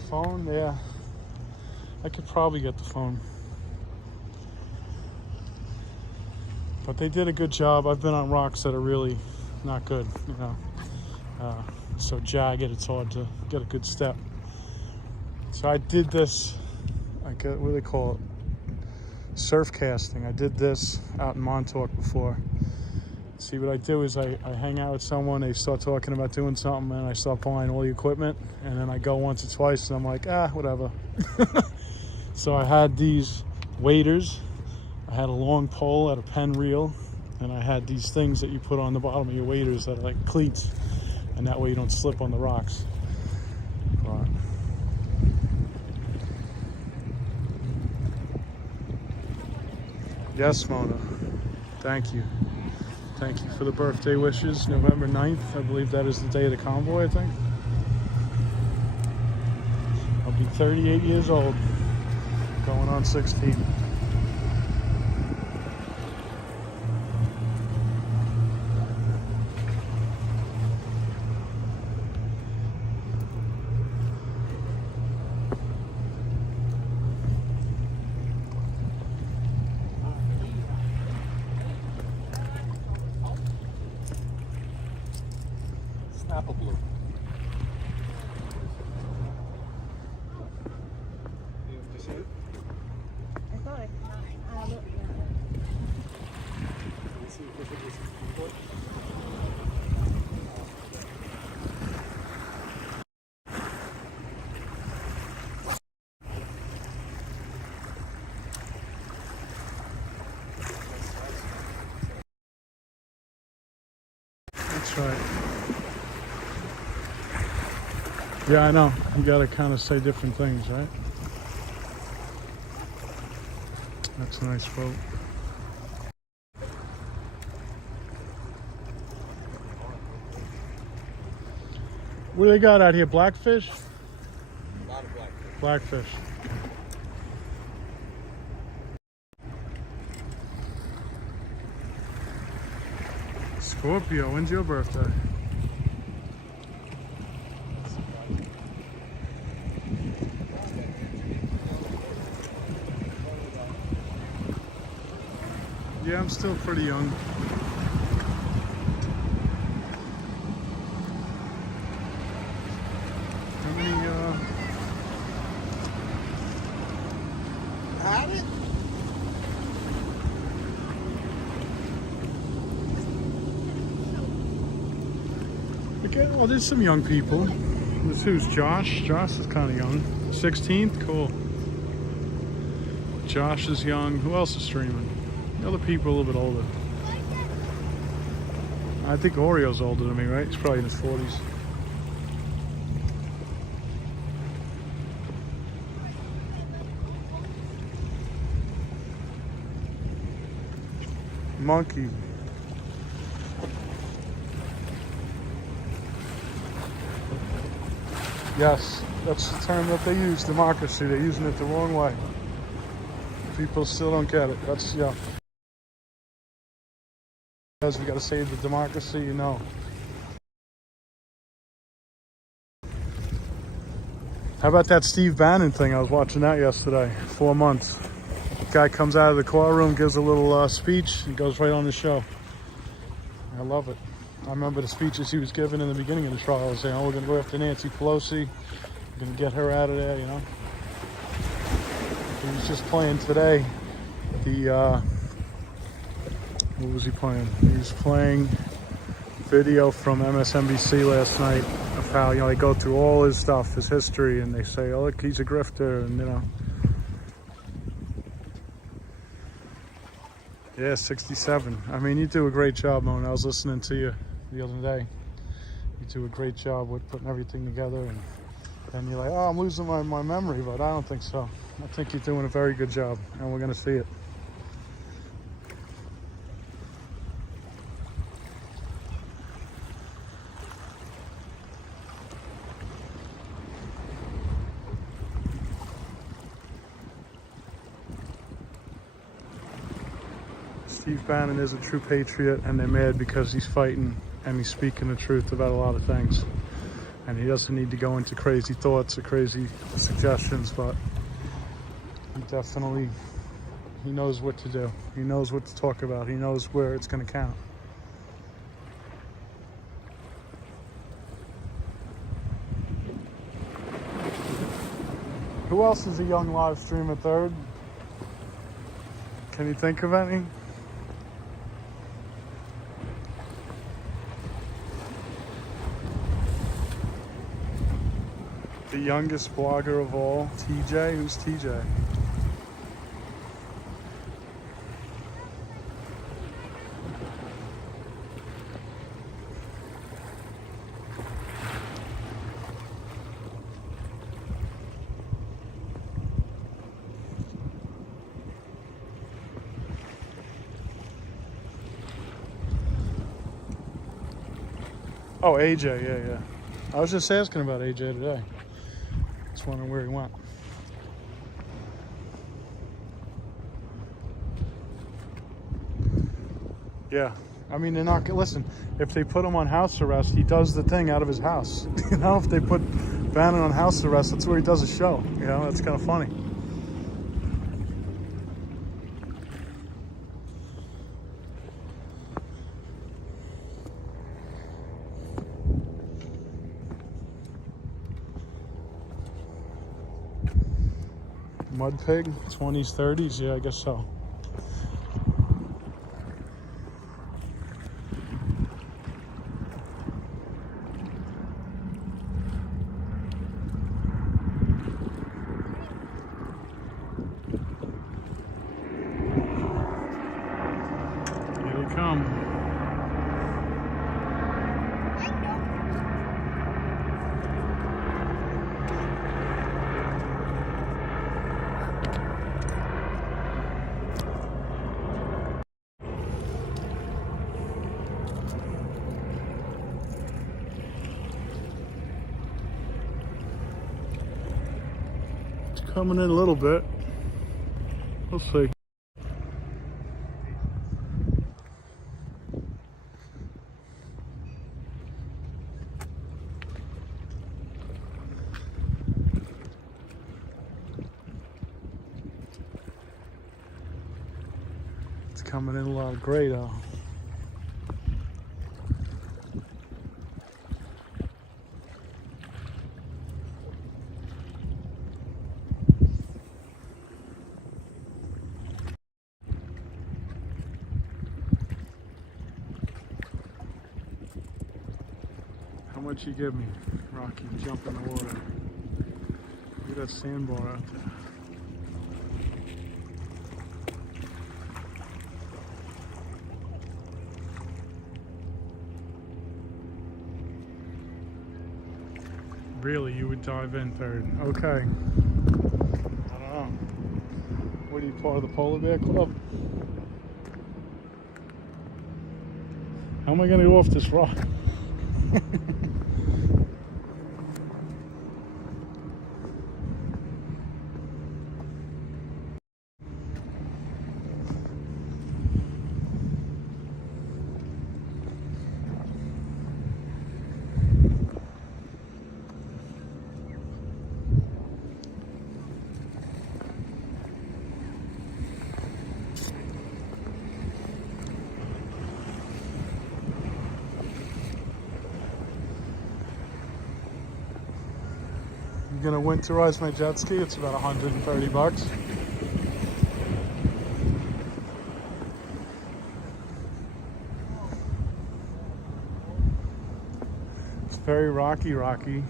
Phone, yeah. I could probably get the phone. But they did a good job. I've been on rocks that are really not good, you know. So jagged, it's hard to get a good step. So I did this, what do they call it? Surf casting. I did this out in Montauk before. See, what I do is I hang out with someone, they start talking about doing something, and I start buying all the equipment, and then I go once or twice, and I'm like, whatever. So I had these waders, I had a long pole at a pen reel, and I had these things that you put on the bottom of your waders that are like cleats, and that way you don't slip on the rocks. But yes, Mona. Thank you. Thank you for the birthday wishes. November 9th, I believe that is the day of the convoy, I think. I'll be 38 years old, going on 16. Apple blue. That's right. Yeah, I know. You gotta kind of say different things, right? That's a nice boat. What do they got out here? Blackfish? A lot of blackfish. Blackfish. Scorpio, when's your birthday? Yeah, I'm still pretty young. How many, Had it? okay, well, there's some young people. This who's Josh? Josh is kind of young. 16th? Cool. Josh is young. Who else is streaming? The other people are a little bit older. I think Oreo's older than me, right? He's probably in his 40s. Monkey. Yes, that's the term that they use, democracy. They're using it the wrong way. People still don't get it. That's, yeah. Because we got to save the democracy, you know. How about that Steve Bannon thing? I was watching that yesterday. 4 months. Guy comes out of the courtroom, gives a little speech, and goes right on the show. I love it. I remember the speeches he was giving in the beginning of the trial. I was saying, oh, we're going to go after Nancy Pelosi. We're going to get her out of there, you know. He was just playing today the, what was he playing? He was playing video from MSNBC last night of how, you know, they go through all his stuff, his history, and they say, oh, look, he's a grifter, and, you know. Yeah, 67. I mean, you do a great job, Mona. I was listening to you the other day. You do a great job with putting everything together, and you're like, oh, I'm losing my memory, but I don't think so. I think you're doing a very good job, and we're going to see it. Steve Bannon is a true patriot, and they're mad because he's fighting and he's speaking the truth about a lot of things. And he doesn't need to go into crazy thoughts or crazy suggestions, but he definitely, he knows what to do. He knows what to talk about. He knows where it's going to count. Who else is a young live streamer third? Can you think of any? The youngest blogger of all, TJ. Who's TJ? Oh, AJ, yeah. I was just asking about AJ today. Just wondering where he went. Yeah, I mean, they're not gonna listen. If they put him on house arrest, he does the thing out of his house. You know, if they put Bannon on house arrest, that's where he does a show. You know, that's kind of funny. Mud pig, 20s, 30s, yeah, I guess so. Here they come. coming in a little bit. We'll see. It's coming in a lot of gray though. How much you give me, Rocky? Jump in the water. Look at that sandbar out there. Really, you would dive in third. Okay. I don't know. What are you, part of the Polar Bear Club? How am I going to go off this rock? I'm gonna winterize my jet ski. It's about 130 bucks. It's very rocky.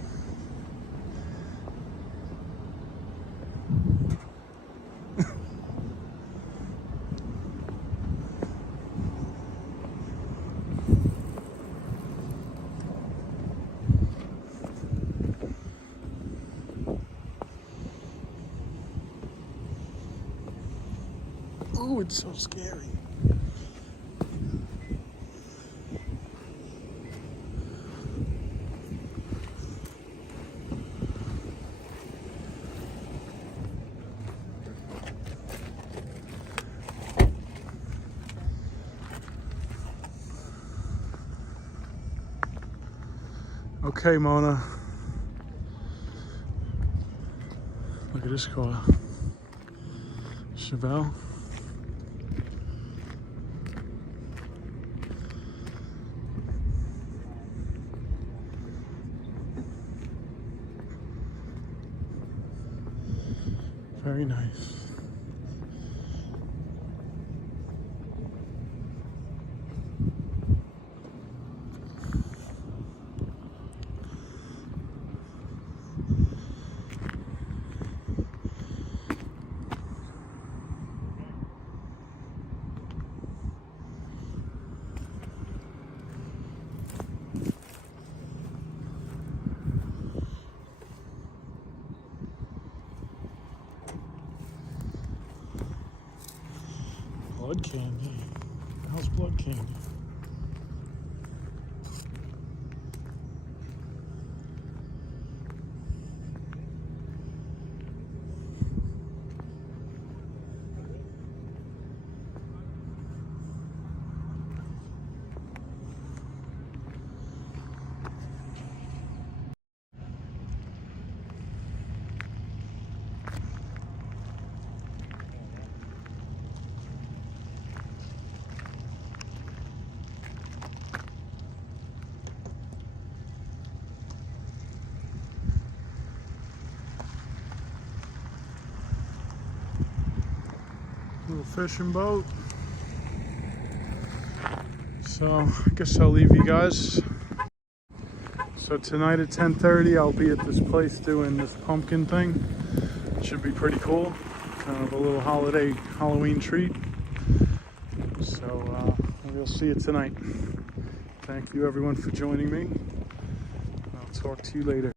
Oh, it's so scary. Okay, Mona. Look at this car. Chevelle. Very nice. Blood candy. How's blood candy? Little fishing boat. So I guess I'll leave you guys. So tonight at 10:30 I'll be at this place doing this pumpkin thing. It should be pretty cool. Kind of a little holiday Halloween treat. So we'll see you tonight. Thank you everyone for joining me. I'll talk to you later.